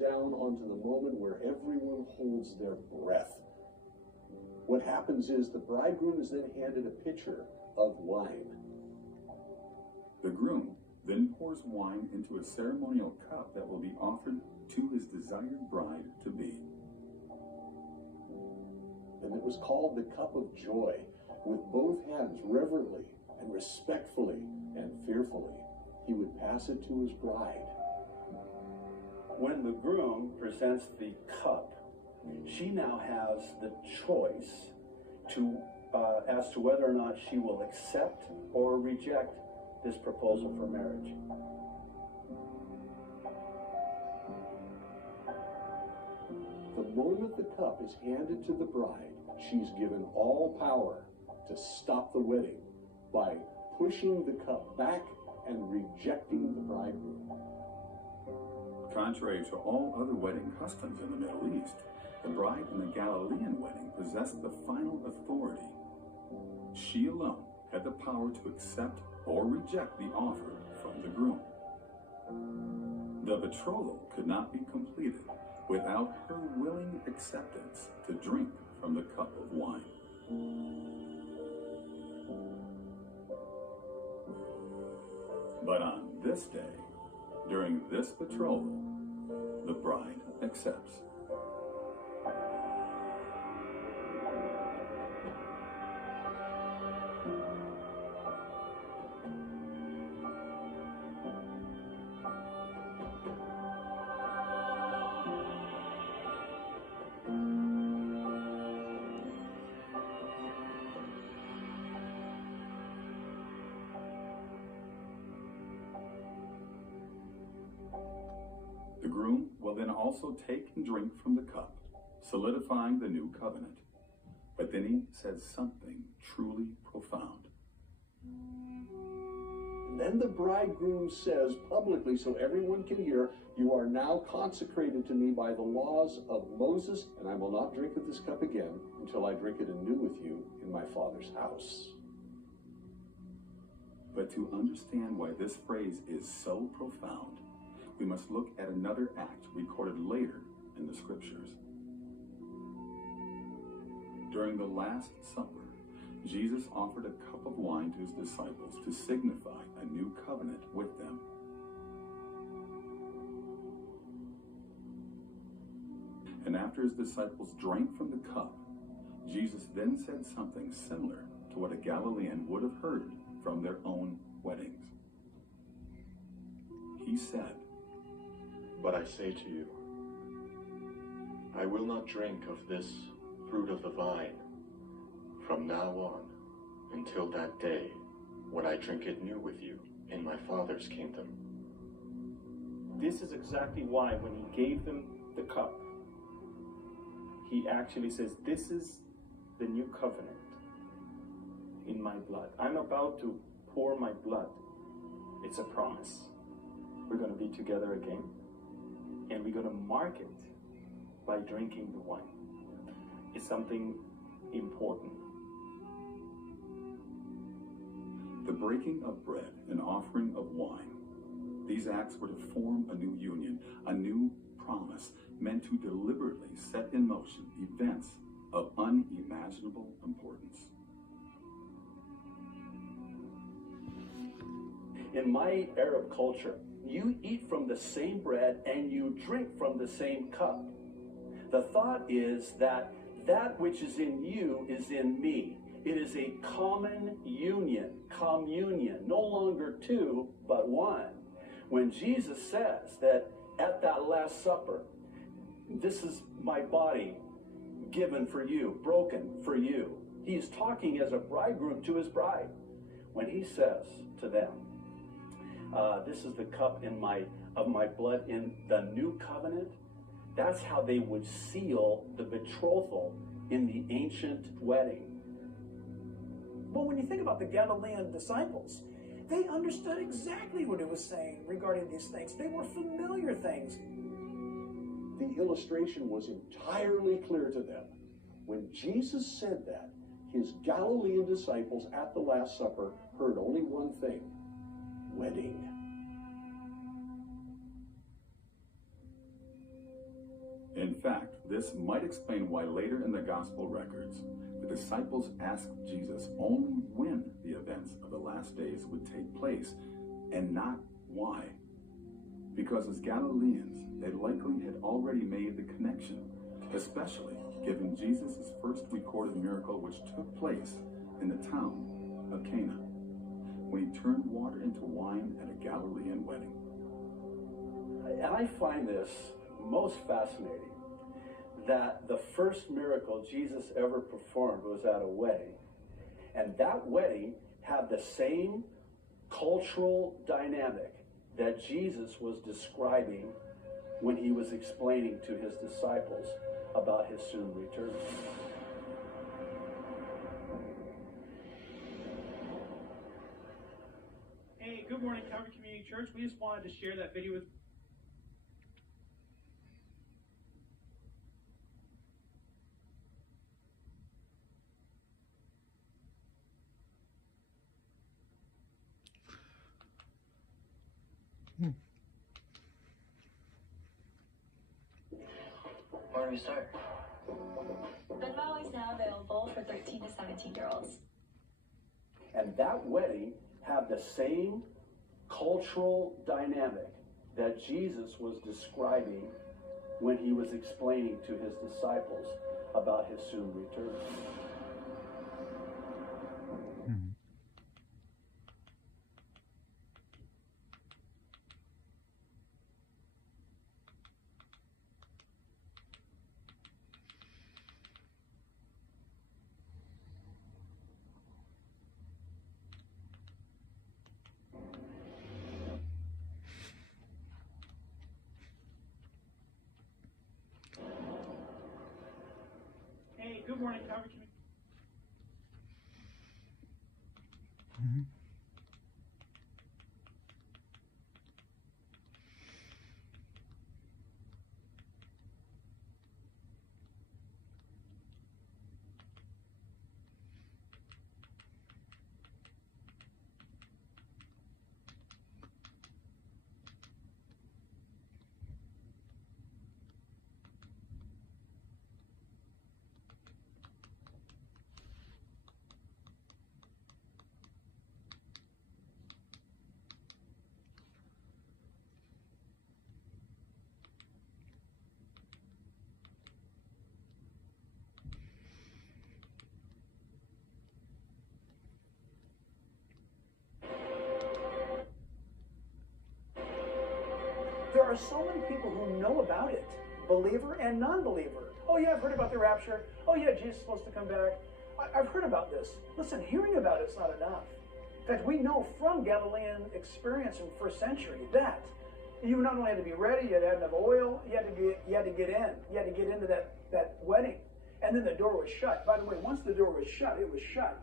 down onto the moment where everyone holds their breath. What happens is the bridegroom is then handed a pitcher of wine. The groom then pours wine into a ceremonial cup that will be offered to his desired bride-to-be. And it was called the cup of joy. With both hands reverently and respectfully and fearfully, he would pass it to his bride. When the groom presents the cup, she now has the choice as to whether or not she will accept or reject this proposal for marriage. The moment the cup is handed to the bride, she's given all power to stop the wedding by pushing the cup back and rejecting the bridegroom. Contrary to all other wedding customs in the Middle East, the bride in the Galilean wedding possessed the final authority. She alone had the power to accept or reject the offer from the groom. The betrothal could not be completed without her willing acceptance to drink from the cup of wine. But on this day, during this betrothal, the bride accepts. The groom will then also take and drink from the cup, solidifying the new covenant. But then he says something truly profound. And then the bridegroom says publicly, so everyone can hear, "You are now consecrated to me by the laws of Moses, and I will not drink of this cup again until I drink it anew with you in my Father's house." But to understand why this phrase is so profound, we must look at another act recorded later in the scriptures. During the Last Supper, Jesus offered a cup of wine to his disciples to signify a new covenant with them. And after his disciples drank from the cup, Jesus then said something similar to what a Galilean would have heard from their own weddings. He said, "But I say to you, I will not drink of this fruit of the vine from now on until that day when I drink it new with you in my Father's kingdom." This is exactly why when he gave them the cup, he actually says, "This is the new covenant in my blood. I'm about to pour my blood." It's a promise. We're going to be together again, and we're going to mark it by drinking the wine. It's something important. The breaking of bread and offering of wine, these acts were to form a new union, a new promise, meant to deliberately set in motion events of unimaginable importance. In my Arab culture, you eat from the same bread and you drink from the same cup. The thought is that that which is in you is in me. It is a common union, communion, no longer two, but one. When Jesus says that at that Last Supper, "This is my body given for you, broken for you," he is talking as a bridegroom to his bride. When he says to them, "This is the cup of my blood in the new covenant," that's how they would seal the betrothal in the ancient wedding. But when you think about the Galilean disciples, they understood exactly what it was saying regarding these things. They were familiar things. The illustration was entirely clear to them. When Jesus said that, his Galilean disciples at the Last Supper heard only one thing: wedding. fact, this might explain why later in the gospel records, the disciples asked Jesus only when the events of the last days would take place, and not why. Because as Galileans, they likely had already made the connection, especially given Jesus' first recorded miracle, which took place in the town of Cana, when he turned water into wine at a Galilean wedding. And I find this most fascinating, that the first miracle Jesus ever performed was at a wedding. And that wedding had the same cultural dynamic that Jesus was describing when he was explaining to his disciples about his soon return. Hey, good morning, Calvary Community Church. We just wanted to share that video with Where do we start? Venmo is now available for 13 to 17-year-olds. And that wedding had the same cultural dynamic that Jesus was describing when he was explaining to his disciples about his soon return. Hey, good morning, Calvary Community. There are so many people who know about it, believer and non-believer. Oh yeah, I've heard about the rapture. Oh yeah, Jesus is supposed to come back. I've heard about this. Listen, hearing about it's not enough. In fact, we know from Galilean experience in the first century that you not only had to be ready, you had to have enough oil, you had to get into that wedding. And then the door was shut. By the way, once the door was shut, it was shut.